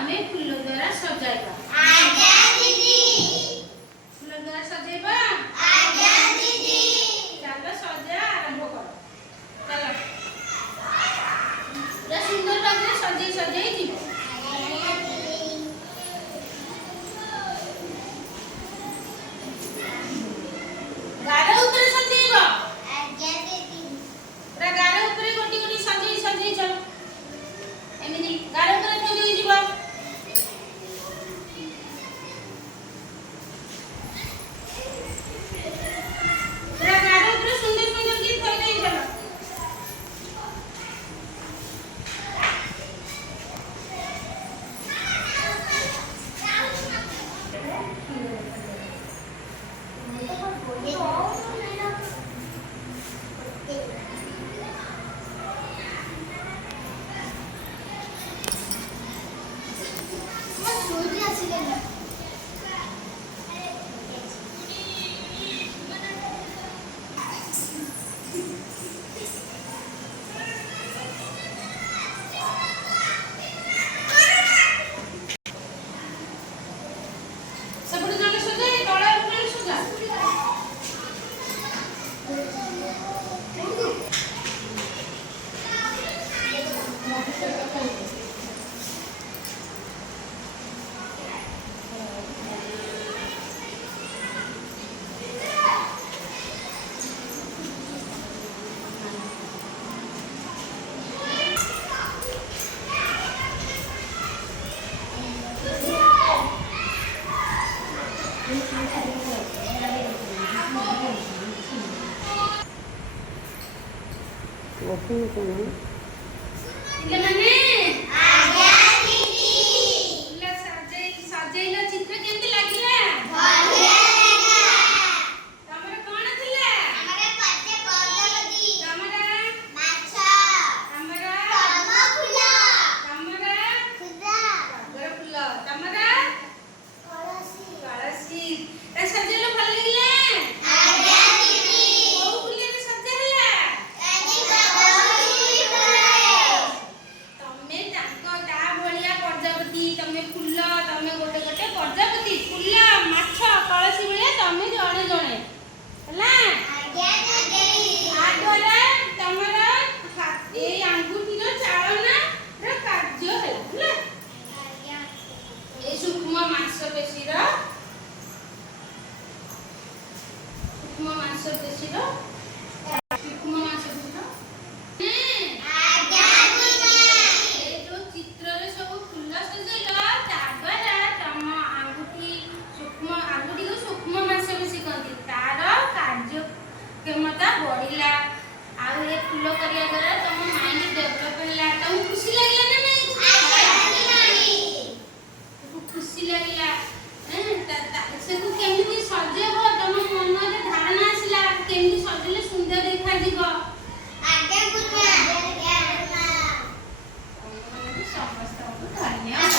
आमे फूल द्वारा सजाइबा। आज्ञा दीदी। फूल द्वारा सजाइबा। आज्ञा दीदी। चलो सजा आरंभ करो। चलो पूरा सुंदर भाव सजाई सजाई जी गार ऊपर सजाइबा। आज्ञा दीदी। पूरा गार ऊपर गोटी गोटी सजाई सजाई चलो एमिति गार ऊपर सजाई जीवा। पूरा गार ऊपर सुंदर सुंदर गीत गाई चलो। सबुठ जन सजाए तळे ऊपर सजा। ପିଲାମାନେ आज्ञा दीदी। ପିଲା ସଜେଇଲ ଚିତ୍ର କେମିତି ଲାଗିଲା? ବଢିଆ ଲାଗା। ତମର କଣ ଥିଲା? ଆମର ପଦ୍ମ ପଦ୍ମବତୀ। ତମର ମାଛ। ତମର ପଦ୍ମ ଫୁଲ। ତମର ଖୁଦା। ଟଗର ଫୁଲ ତମର କଳସୀ। କଳସୀ। ତା ସଜେଇଲ ଭଲ ଲାଗିଲା? ଆଜ୍ଞା ଦିଦି। କୋଉ ଫୁଲରେ ସଜା ହେଲା? ଆଜି କଳସୀ ଫୁଲରେ। ତମେ ତା ଭଳିଆ ପ୍ରଜାପତି ତମେ ଫୁଲ ତମେ ଗୋଟେ ଗୋଟେ ପ୍ରଜାପତି ଫୁଲ ମାଛ କଳସୀ ଭଳିଆ ତମେ ଜଣେ ଜଣେ ହେଲା। ଆଜ୍ଞା ଦିଦି। ଆ ଦ୍ୱାରା ତମର ଏଇ ଆଙ୍ଗୁଠିର ଚାଳନାର କାର୍ଯ୍ୟ ହେଲା। ଆଜ୍ଞା। ଏଇ ସୂକ୍ଷ୍ମ ମାଂସପେଶୀର ଆଜ୍ଞା ଦିଦି। ଏ ଯୋଉ ଚିତ୍ରରେ ସବୁ ଫୁଲ ସଜେଇଲ ତା ଦ୍ୱାରା ତମ ଆଙ୍ଗୁଠିକୁ ସୂକ୍ଷ୍ମ ମାଂସପେଶୀ କହନ୍ତି। ତାର କାର୍ଯ୍ୟକ୍ଷମତା ବଢିଲା। ଆଉ ଏ ଫୁଲ କରିବା ଦ୍ୱାରା ତମ ମାଇଣ୍ଡ ଡେଭଲପ ହେଲା। ତମକୁ ଖୁସି ଲାଗିଲା ନା ନାଇଁ? ଖୁସି ଲାଗିଲା। ସେକୁ କେମିତି ସଜେଇବ ତମ ମନରେ ଧାରଣା ଆସିଲା କେମିତି ସଜେଇଲେ ସୁନ୍ଦର ଦେଖାଯିବ। ଆଜ୍ଞା ଗୁରୁମା। ସମସ୍ତଙ୍କୁ ଧନ୍ୟବାଦ।